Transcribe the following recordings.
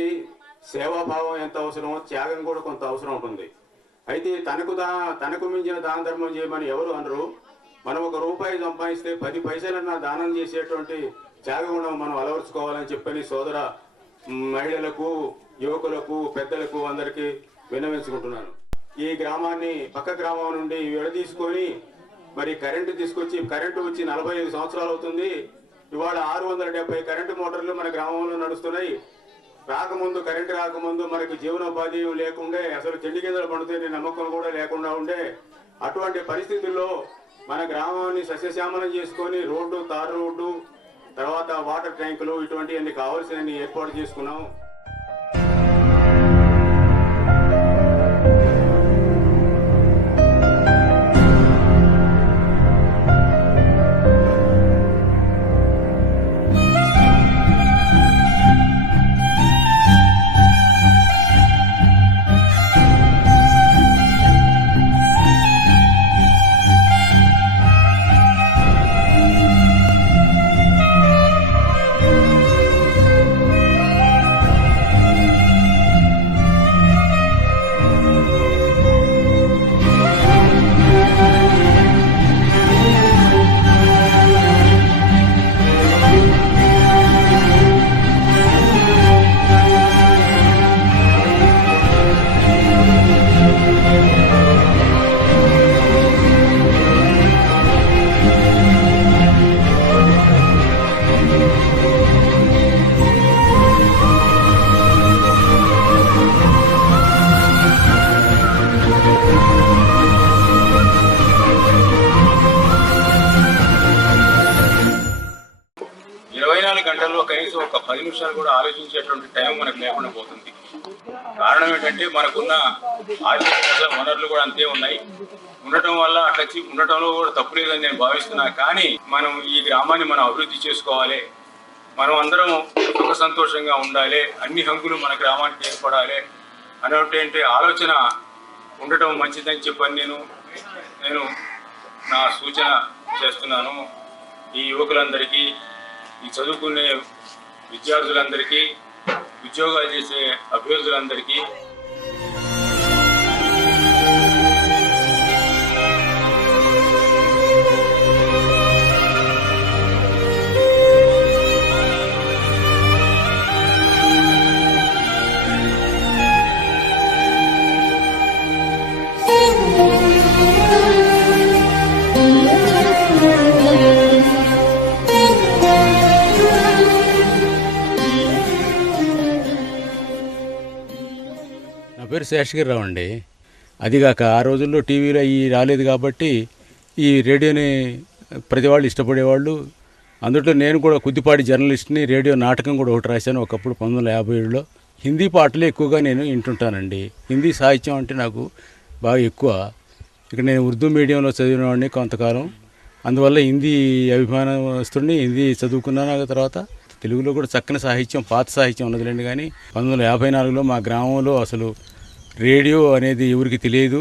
మనిషికి సేవాభావం ఎంత అవసరమో త్యాగం కూడా కొంత అవసరం ఉంటుంది. అయితే తనకు మించిన దాన ధర్మం చేయమని ఎవరు అనరు. మనం ₹1 సంపాదిస్తే 10 పైసలన్నా దానం చేసేటువంటి త్యాగగుణం మనం అలవరుచుకోవాలని చెప్పని సోదర మహిళలకు, యువకులకు, పెద్దలకు అందరికీ విన్నవించుకుంటున్నాను. ఈ గ్రామాన్ని పక్క గ్రామం నుండి విడదీసుకొని మరి కరెంటు తీసుకొచ్చి, కరెంటు వచ్చి 45 సంవత్సరాలు అవుతుంది. ఇవాళ 670 కరెంటు మోటార్లు మన గ్రామంలో నడుస్తున్నాయి. కరెంటు రాకముందు మనకు జీవనోపాధి లేకుండే, అసలు చెండి గింజలు పండుతాయని నమ్మకం కూడా లేకుండా ఉండే. అటువంటి పరిస్థితుల్లో మన గ్రామాన్ని సస్యశ్యామలం చేసుకొని తారు రోడ్డు, తర్వాత వాటర్ ట్యాంకులు ఇటువంటివన్నీ కావాల్సినవి ఏర్పాటు చేసుకున్నాం. గంటల్లో కనీసం ఒక 10 నిమిషాలు కూడా ఆలోచించేటువంటి టైం మనకు లేకుండా పోతుంది. కారణం ఏంటంటే మనకున్న ఆర్థిక వనరులు కూడా అంతే ఉన్నాయి. ఉండటం వల్ల అట్లా ఉండటంలో కూడా తప్పు లేదని నేను భావిస్తున్నా. కానీ మనం ఈ గ్రామాన్ని మనం అభివృద్ధి చేసుకోవాలి, మనం అందరం సుఖ సంతోషంగా ఉండాలి, అన్ని హంగులు మన గ్రామానికి ఏర్పడాలి అనేటువంటి ఆలోచన ఉండటం మంచిదని చెప్పని నేను నా సూచన చేస్తున్నాను. ఈ యువకులందరికీ, ఈ చదువుకునే విద్యార్థులందరికీ, ఉద్యోగాలు చేసే అభ్యర్థులందరికీ పేరు శేషగిరిరావు అండి. అదిగాక ఆ రోజుల్లో టీవీలో ఈ రాలేదు కాబట్టి ఈ రేడియోని ప్రతి వాళ్ళు ఇష్టపడేవాళ్ళు. అందులో నేను కూడా కొద్దిపాటి జర్నలిస్ట్ని. రేడియో నాటకం కూడా ఒకటి రాశాను ఒకప్పుడు 1957లో. హిందీ పాటలు ఎక్కువగా నేను వింటుంటానండి. హిందీ సాహిత్యం అంటే నాకు బాగా ఎక్కువ. ఇక్కడ నేను ఉర్దూ మీడియంలో చదివినవాడిని కొంతకాలం. అందువల్ల హిందీ అభిమానస్తుడిని, హిందీ చదువుకున్నాను. తర్వాత తెలుగులో కూడా చక్కని సాహిత్యం, పాత సాహిత్యం ఉన్నదిలేండి. కానీ 1954లో మా గ్రామంలో అసలు రేడియో అనేది ఎవరికి తెలియదు.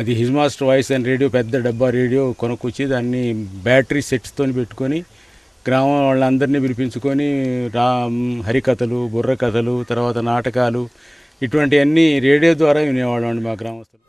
అది హిజ్ మాస్టర్ వాయిస్ అని రేడియో, పెద్ద డబ్బా రేడియో కొనుక్కొచ్చి దాన్ని బ్యాటరీ సెట్స్తో పెట్టుకొని గ్రామం వాళ్ళందరినీ పిలిపించుకొని హరికథలు, బుర్ర కథలు, తర్వాత నాటకాలు ఇటువంటివన్నీ రేడియో ద్వారా వినేవాళ్ళం అండి మా గ్రామస్తులు.